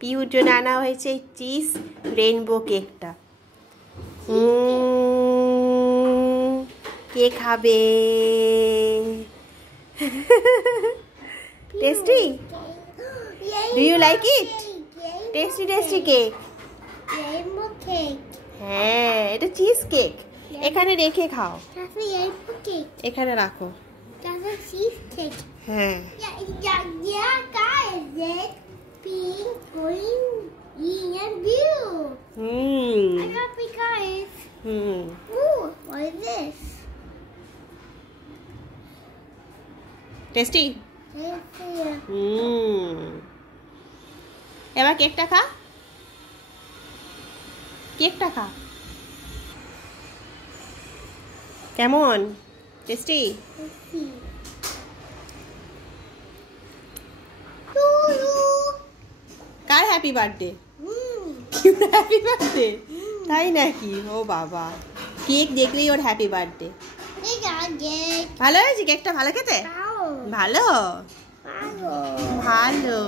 Pure জন্য আনা হয়েছে চিজ রেইনবো কেকটা। কে খাবে? Tasty? Do you like it? Tasty tasty cake. হ্যাঁ, এটা চিজ কেক। এখানে রেখে খাও, এখানে রাখো। হ্যাঁ, টেস্টি। এবার কেকটা খা, কেকটা খা। কেমন? টেস্টি? কার হ্যাপি বার্থডে? হ্যাপি বার্থডে, তাই নাকি? ও বাবা, কেক দেখলেই ওর হ্যাপি বার্থডে। ভালো হয়েছে কেকটা? ভালো খেতে? ভালো ভালো।